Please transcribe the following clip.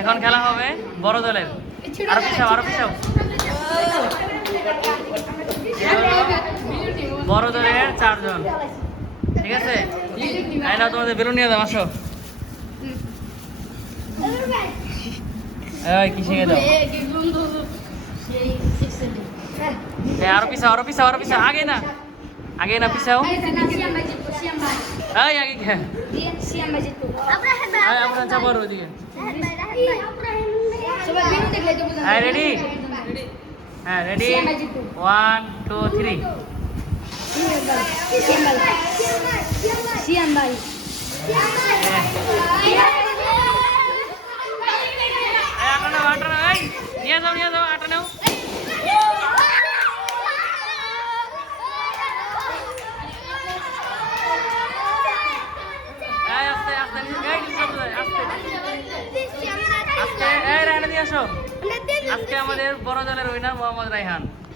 এখন খেলা হবে বড় দলের। আরো পিছাও, আরো পিছাও। বড় দলের 4 জন, ঠিক আছে? এই নাও তোমাদের বেলুন নিয়ে দাও, আসো। এই কি শিখে দাও। আরো পিছাও, আরো পিছাও, আরো পিছাও। আগে না, আগে না, পিছাও। এই আগে কে? আপনার চাপার ওইদিকে। হ্যাঁ রেডি? হ্যাঁ রেডি, 1 2 3। নিয়ে যাও, নিয়ে যাও, আটা নাও। আস্তে আস্তে আস্তে, এই রায়না দিয়ে আসো। আজকে আমাদের বড় দলের উইনার মোহাম্মদ রায়হান।